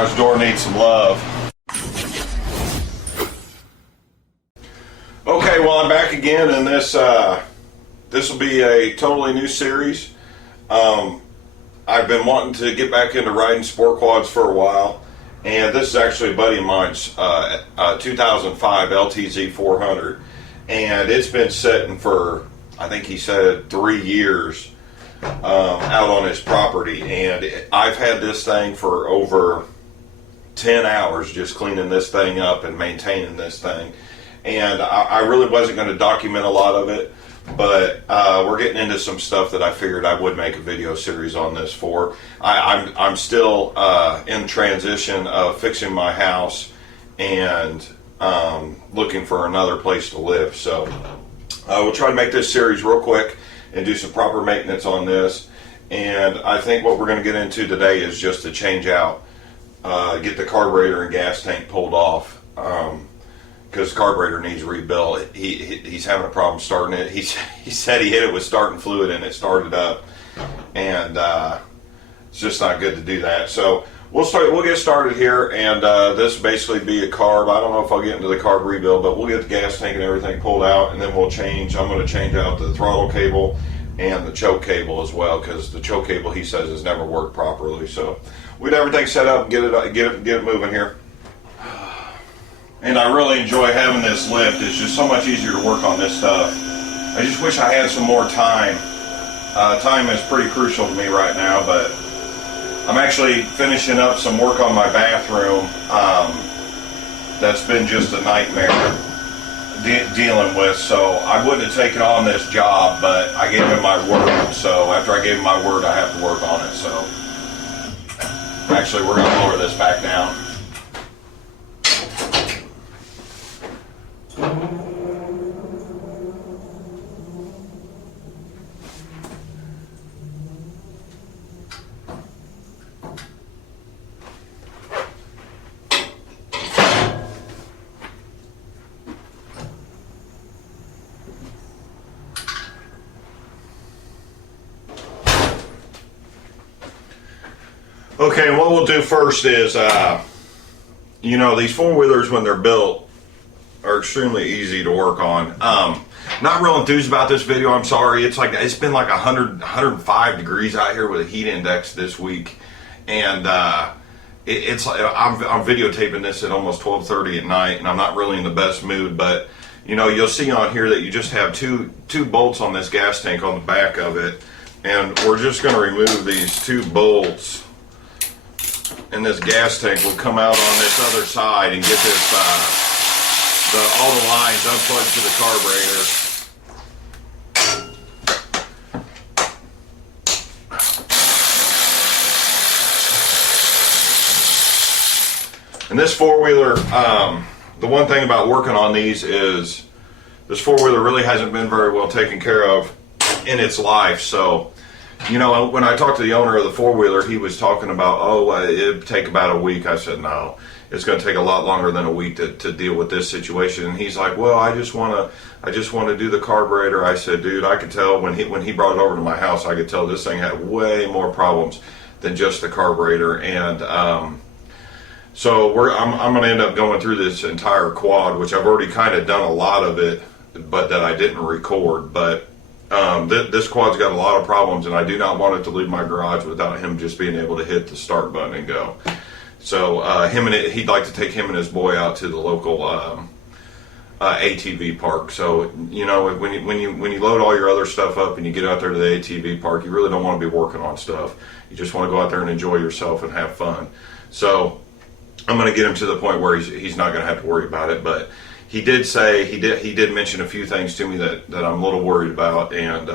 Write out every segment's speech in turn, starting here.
garage door needs some love. Okay, well, I'm back again, and this will be a totally new series. I've been wanting to get back into riding sport quads for a while, and this is actually a buddy of mine's 2005 LTZ400, and it's been sitting for, I think he said, 3 years out on his property, and I've had this thing for over 10 hours just cleaning this thing up and maintaining this thing. And I really wasn't going to document a lot of it, but we're getting into some stuff that I figured I would make a video series on this for. I'm still in transition of fixing my house and looking for another place to live. So we'll try to make this series real quick and do some proper maintenance on this. And I think what we're going to get into today is just to change out, get the carburetor and gas tank pulled off. Because the carburetor needs rebuilt. He's having a problem starting it. He said he hit it with starting fluid and it started up, and it's just not good to do that. So we'll get started here, and this will basically be a carb. I don't know if I'll get into the carb rebuild, but we'll get the gas tank and everything pulled out, and then we'll change. I'm going to change out the throttle cable and the choke cable as well, because the choke cable, he says, has never worked properly. So we'll get everything set up and get it moving here. And I really enjoy having this lift. It's just so much easier to work on this stuff. I just wish I had some more time. Time is pretty crucial to me right now, but I'm actually finishing up some work on my bathroom. That's been just a nightmare dealing with, so I wouldn't have taken on this job, but I gave him my word. So after I gave him my word, I have to work on it. So actually, we're going to lower this back down. Okay, what we'll do first is, you know, these four-wheelers, when they're built, are extremely easy to work on. Not real enthused about this video, I'm sorry. It's been like 105 degrees out here with a heat index this week, and I'm videotaping this at almost 12:30 at night, and I'm not really in the best mood. But you know, you'll see on here that you just have two bolts on this gas tank on the back of it, and we're just going to remove these 2 bolts, and this gas tank will come out on this other side and get this all the lines unplugged to the carburetor. And this four-wheeler, the one thing about working on these is this four-wheeler really hasn't been very well taken care of in its life. So, you know, when I talked to the owner of the four-wheeler, he was talking about, it'd take about a week. I said, no, it's going to take a lot longer than a week to deal with this situation. And he's like, well, I just want to do the carburetor. I said, dude, I could tell when he brought it over to my house, I could tell this thing had way more problems than just the carburetor. And so I'm going to end up going through this entire quad, which I've already kind of done a lot of it, but that I didn't record. But this quad's got a lot of problems, and I do not want it to leave my garage without him just being able to hit the start button and go. So he'd like to take him and his boy out to the local ATV park. So, you know, when you load all your other stuff up and you get out there to the ATV park, you really don't want to be working on stuff. You just want to go out there and enjoy yourself and have fun. So I'm going to get him to the point where he's not going to have to worry about it. But he did say, he did mention a few things to me that I'm a little worried about, and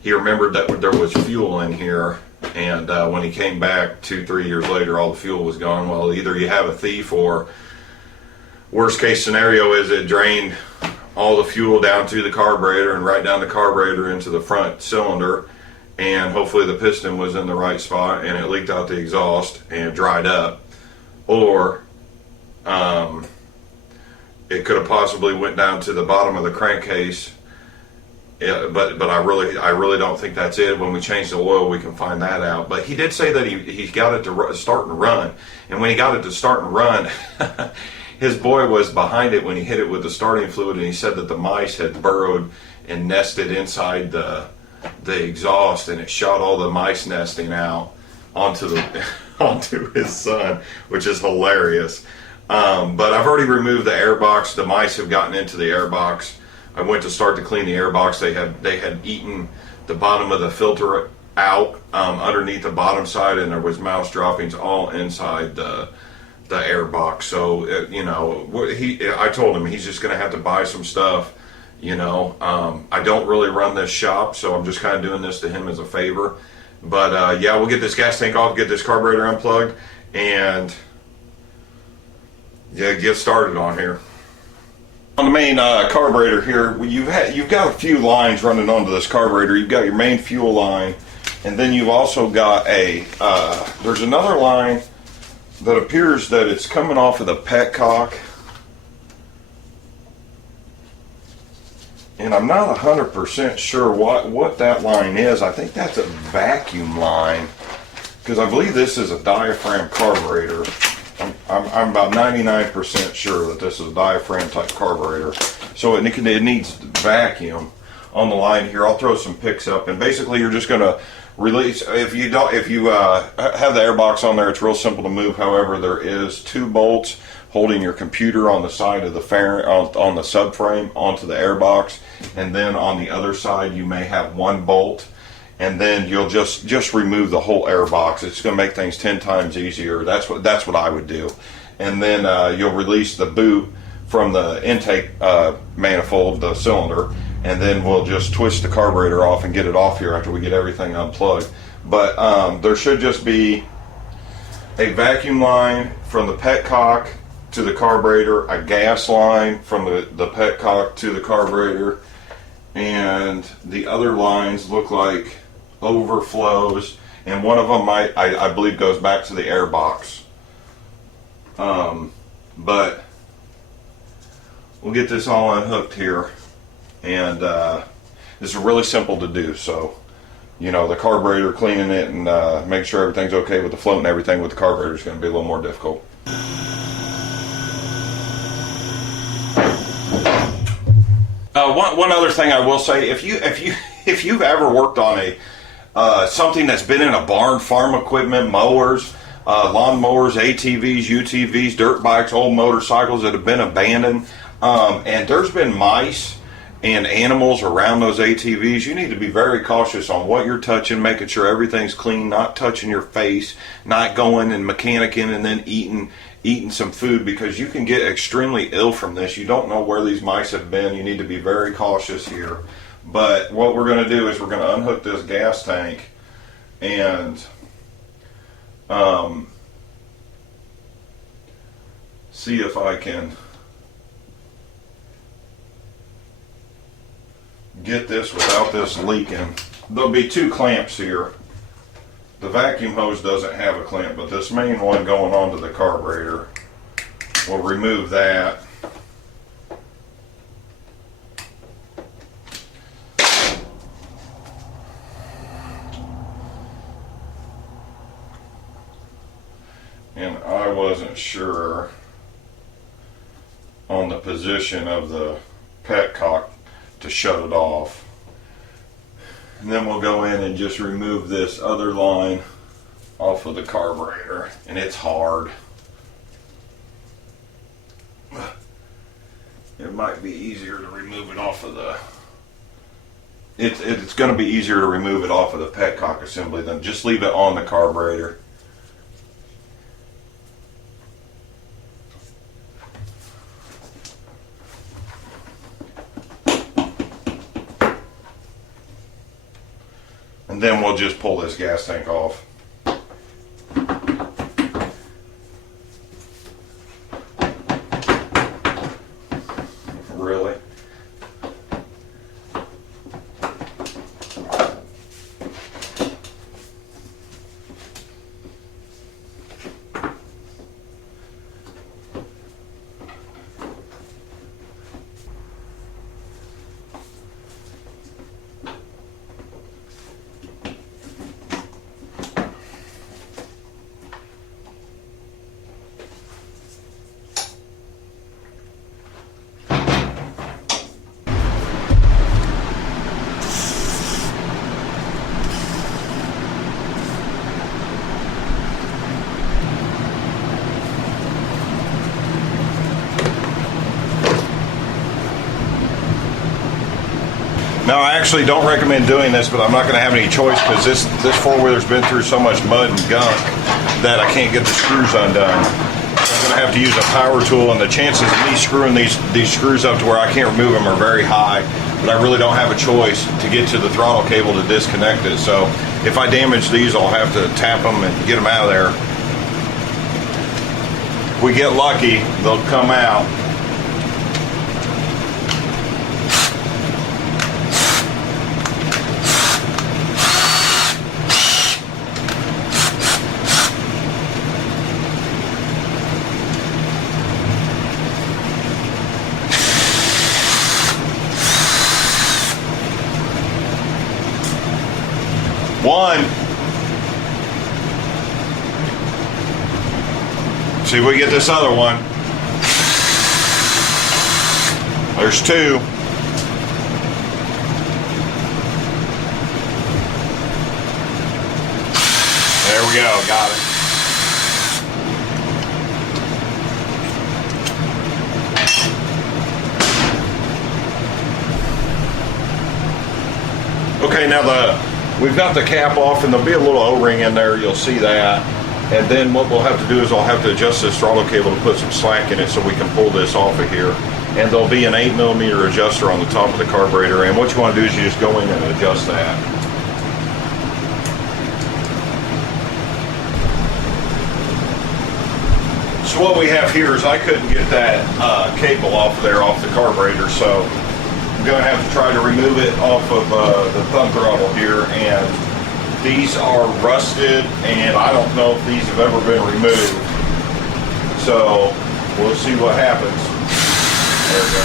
he remembered that there was fuel in here, and when he came back 2-3 years later, all the fuel was gone. Well, either you have a thief, or worst case scenario is it drained all the fuel down to the carburetor and right down the carburetor into the front cylinder, and hopefully the piston was in the right spot and it leaked out the exhaust and dried up, or it could have possibly went down to the bottom of the crankcase Yeah, but I really don't think that's it. When we change the oil, we can find that out. But he did say that he's got it to start and run, and when he got it to start and run, his boy was behind it when he hit it with the starting fluid, and he said that the mice had burrowed and nested inside the exhaust, and it shot all the mice nesting out onto the onto his son, which is hilarious. But I've already removed the airbox. The mice have gotten into the airbox. I went to start to clean the airbox. They had eaten the bottom of the filter out underneath the bottom side, and there was mouse droppings all inside the airbox. So I told him he's just going to have to buy some stuff. I don't really run this shop, so I'm just kind of doing this to him as a favor. But yeah, we'll get this gas tank off, get this carburetor unplugged, and yeah, get started on here. On the main carburetor here, you've got a few lines running onto this carburetor. You've got your main fuel line, and then you've also got there's another line that appears that it's coming off of the petcock, and I'm not 100% sure what that line is. I think that's a vacuum line, because I believe this is a diaphragm carburetor. I'm about 99% sure that this is a diaphragm type carburetor. So it needs vacuum on the line here. I'll throw some pics up, and basically you're just going to release. If you have the airbox on there, it's real simple to move. However, there is 2 bolts holding your computer on the side of the fairing, on the subframe onto the airbox, and then on the other side you may have 1 bolt. And then you'll just remove the whole airbox. It's going to make things 10 times easier. That's what I would do. And then you'll release the boot from the intake manifold, the cylinder, and then we'll just twist the carburetor off and get it off here after we get everything unplugged. But there should just be a vacuum line from the petcock to the carburetor, a gas line from the petcock to the carburetor, and the other lines look like overflows, and one of them I believe goes back to the airbox. But we'll get this all unhooked here, and this is really simple to do. So the carburetor, cleaning it and making sure everything's okay with the float and everything with the carburetor is going to be a little more difficult. One other thing I will say, if you've ever worked on something that's been in a barn, farm equipment, mowers, lawn mowers, ATVs, UTVs, dirt bikes, old motorcycles that have been abandoned, and there's been mice and animals around those ATVs, you need to be very cautious on what you're touching, making sure everything's clean, not touching your face, not going and mechanicking and then eating some food, because you can get extremely ill from this. You don't know where these mice have been. You need to be very cautious here. But what we're going to do is we're going to unhook this gas tank and see if I can get this without this leaking. There'll be 2 clamps here. The vacuum hose doesn't have a clamp, but this main one going onto the carburetor, we'll remove that. And I wasn't sure on the position of the petcock to shut it off. And then we'll go in and just remove this other line off of the carburetor, and it's hard. It might be easier to remove it off of the it's going to be easier to remove it off of the petcock assembly than just leave it on the carburetor. And then we'll just pull this gas tank off. Really? Now, I actually don't recommend doing this, but I'm not going to have any choice because this four-wheeler's been through so much mud and gunk that I can't get the screws undone. I'm going to have to use a power tool, and the chances of me screwing these screws up to where I can't remove them are very high, but I really don't have a choice to get to the throttle cable to disconnect it. So if I damage these, I'll have to tap them and get them out of there. If we get lucky, they'll come out. One. See if we get this other one. There's two. There we go, got it. Okay, now we've got the cap off, and there'll be a little O-ring in there, you'll see that. And then what we'll have to do is I'll have to adjust this throttle cable to put some slack in it so we can pull this off of here. And there'll be an 8mm adjuster on the top of the carburetor, and what you want to do is you just go in and adjust that. So what we have here is I couldn't get that cable off there off the carburetor, so I'm going to have to try to remove it off of the thumb throttle here, and these are rusted, and I don't know if these have ever been removed. So we'll see what happens. There we go.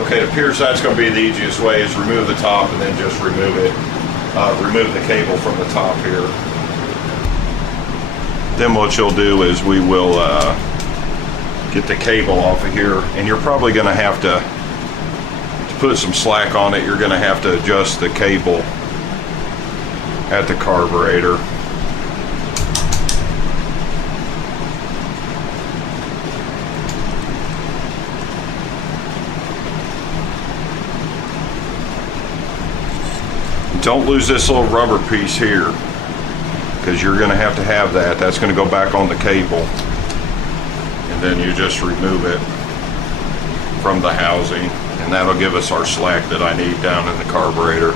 Okay, it appears that's going to be the easiest way, is remove the top and then just remove it, remove the cable from the top here. Then what you'll do is we will get the cable off of here, and you're probably going to have to put some slack on it. You're going to have to adjust the cable at the carburetor. Don't lose this little rubber piece here, because you're going to have that. That's going to go back on the cable, and then you just remove it from the housing, and that'll give us our slack that I need down in the carburetor.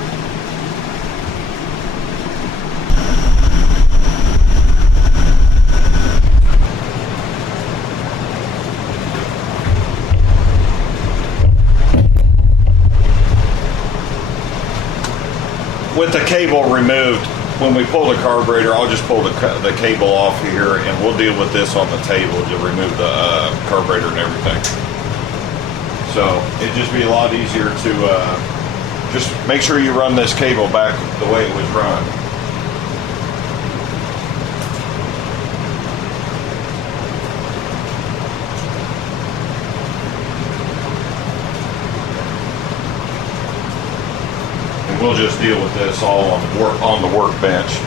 With the cable removed, when we pull the carburetor, I'll just pull the cable off here, and we'll deal with this on the table to remove the carburetor and everything. So it'd just be a lot easier to just make sure you run this cable back the way it was run. We'll just deal with this all on the workbench.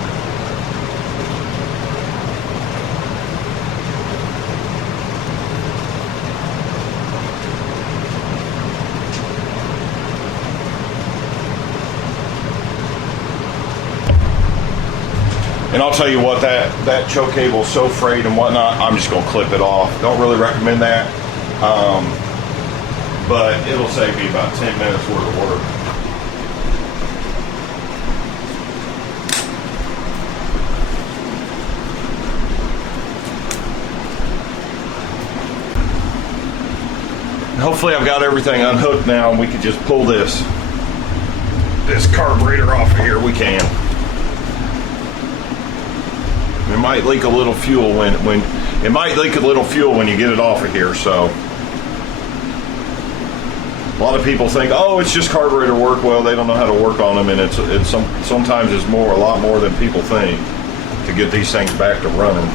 And I'll tell you what, that choke cable is so frayed and whatnot, I'm just going to clip it off. Don't really recommend that, but it'll save me about 10 minutes worth of work. Hopefully I've got everything unhooked now, and we can just pull this carburetor off of here. We can. It might leak a little fuel when you get it off of here. So a lot of people think, oh, it's just carburetor work. Well, they don't know how to work on them, and sometimes it's a lot more than people think to get these things back to running.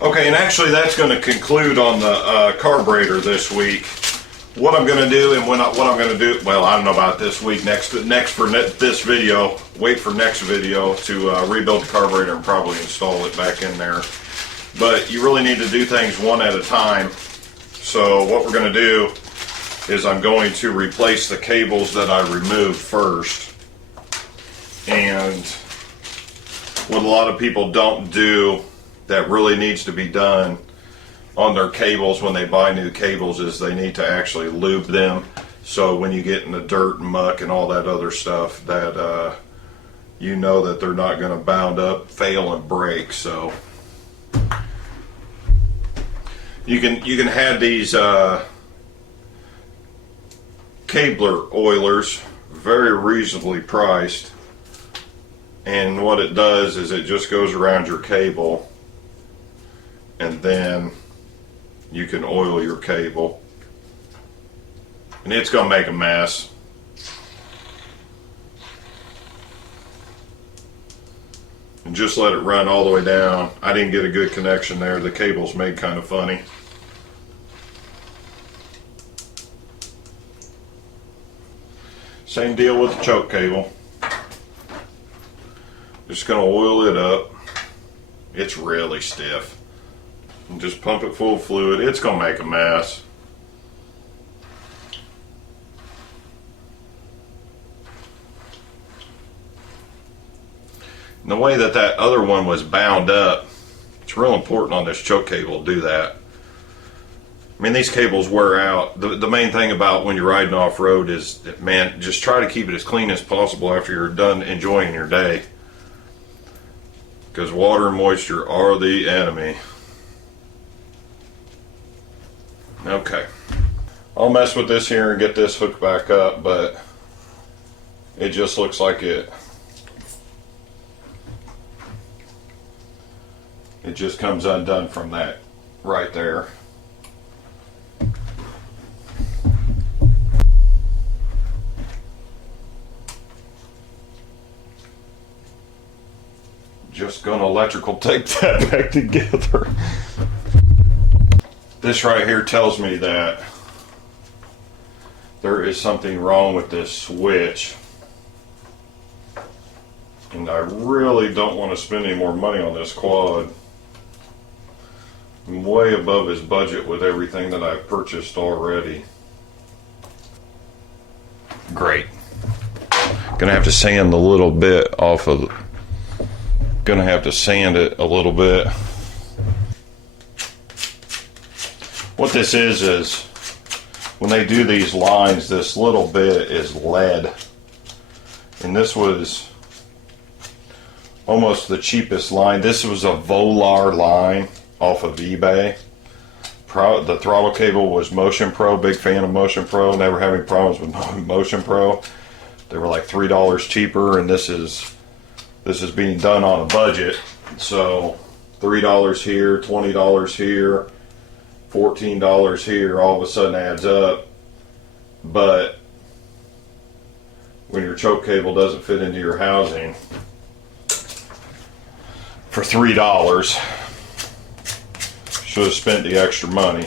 Okay, and actually that's going to conclude on the carburetor this week. What I'm going to do and what I'm going to do, well, I don't know about this week, next for this video, wait for next video to rebuild the carburetor and probably install it back in there. But you really need to do things one at a time. So what we're going to do is I'm going to replace the cables that I removed first. And what a lot of people don't do that really needs to be done on their cables when they buy new cables is they need to actually lube them, so when you get in the dirt and muck and all that other stuff that you know that they're not going to bound up, fail, and break. So you can have these cabler oilers, very reasonably priced, and what it does is it just goes around your cable and then you can oil your cable, and it's gonna make a mess. And just let it run all the way down. I didn't get a good connection there. The cable's made kind of funny. Same deal with the choke cable. Just gonna oil it up. It's really stiff. And just pump it full of fluid. It's gonna make a mess. And the way that other one was bound up, it's real important on this choke cable to do that. I mean, these cables wear out. The main thing about when you're riding off-road is that, man, just try to keep it as clean as possible after you're done enjoying your day, because water and moisture are the enemy. Okay, I'll mess with this here and get this hooked back up, but it just looks like it just comes undone from that right there. Just gonna electrical tape that back together. This right here tells me that there is something wrong with this switch, and I really don't want to spend any more money on this quad. I'm way above his budget with everything that I've purchased already. Great. Gonna have to sand a little bit off of, gonna have to sand it a little bit. What this is when they do these lines, this little bit is lead, and this was almost the cheapest line. This was a Volar line off of eBay. The throttle cable was Motion Pro. Big fan of Motion Pro. Never having problems with Motion Pro. They were like $3 cheaper, and this is being done on a budget. So $3 here, $20 here, $14 here, all of a sudden adds up. But when your choke cable doesn't fit into your housing for $3, should have spent the extra money.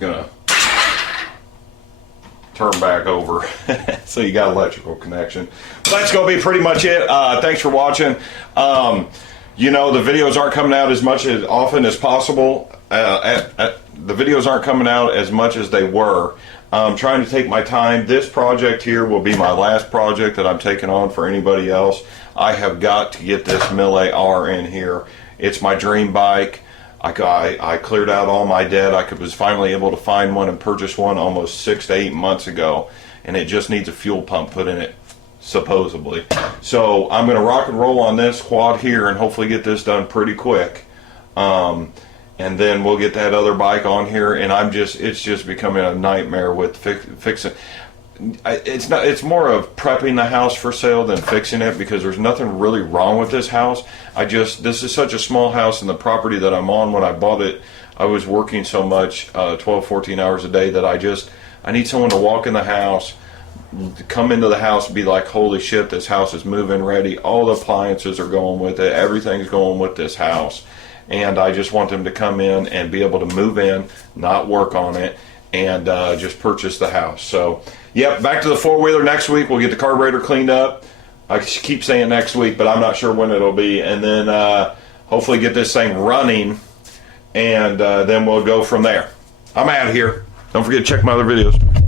Gonna turn back over so you got electrical connection. That's gonna be pretty much it. Thanks for watching. You know, the videos aren't coming out as often as possible. The videos aren't coming out as much as they were. I'm trying to take my time. This project here will be my last project that I'm taking on for anybody else. I have got to get this Mill AR in here. It's my dream bike. I cleared out all my debt. I was finally able to find one and purchase one almost 6 to 8 months ago, and it just needs a fuel pump put in it, supposedly. So I'm going to rock and roll on this quad here and hopefully get this done pretty quick. And then we'll get that other bike on here, and it's just becoming a nightmare with fixing. It's more of prepping the house for sale than fixing it, because there's nothing really wrong with this house. This is such a small house, and the property that I'm on, when I bought it, I was working so much, 12, 14 hours a day, that I need someone to walk in the house, come into the house and be like, holy shit, this house is move-in ready. All the appliances are going with it. Everything's going with this house. And I just want them to come in and be able to move in, not work on it, and just purchase the house. So, yep, back to the four-wheeler next week. We'll get the carburetor cleaned up. I keep saying next week, but I'm not sure when it'll be. And then hopefully get this thing running, and then we'll go from there. I'm out of here. Don't forget to check my other videos.